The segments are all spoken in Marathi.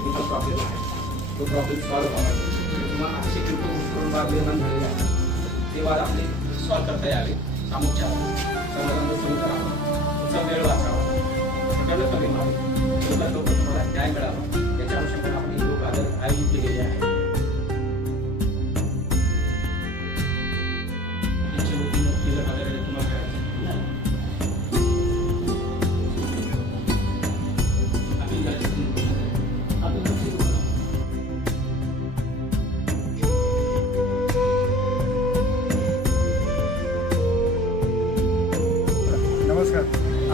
टेक्निकल प्रॉब्लेम आहे, तो प्रॉब्लेम सॉल्व्ह व्हावा किंवा असे किरकोळ घुसखोर वाद निर्माण झालेले आहेत ते वाद आपले सॉल्व्ह करता यावे, सामोच्या समाधान सुरू करावं, तुमचा वेळ वाचावा, सगळं कमी व्हावे, लोकांना तुम्हाला न्याय मिळावा याच्या अनुषंगाने आपण ही लोक आदर आयोजित केलेले आहे. नमस्कार.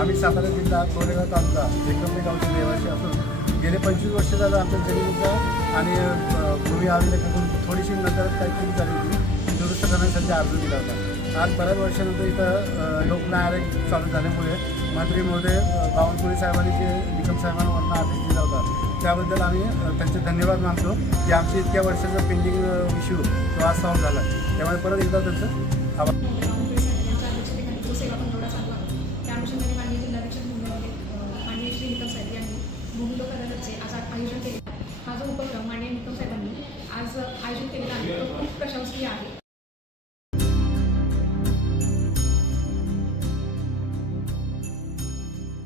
आम्ही सातारा जिल्हा कोरेगाव तालुका एकंदरी गावचे रहिवासी असून गेले 25 वर्ष झालं आमच्या जमिनीचा आणि भूमी अभिलेखातून थोडीशी नंतर काही झाली होती, दुरुस्त करण्यासाठी अर्ज दिला होता. आज बऱ्याच वर्षानंतर इथं लोकन्यायालय चालू झाल्यामुळे मंत्री महोदय बावनकुळे साहेबांनी जे निकम साहेबांवरनं आदेश दिला होता त्याबद्दल आम्ही त्यांचे धन्यवाद मानतो की आमची इतक्या वर्षाचा पेंडिंग इश्यू तो आज सॉल्व्ह झाला. त्यामुळे परत एकदा त्यांचं आभार. भूमी लोक अदालतचे आज आयोजन केले. हा जो उपक्रम माननीय निकम साहेबांनी आज आयोजन केलेला आहे तो खूप प्रशंसनीय आहे.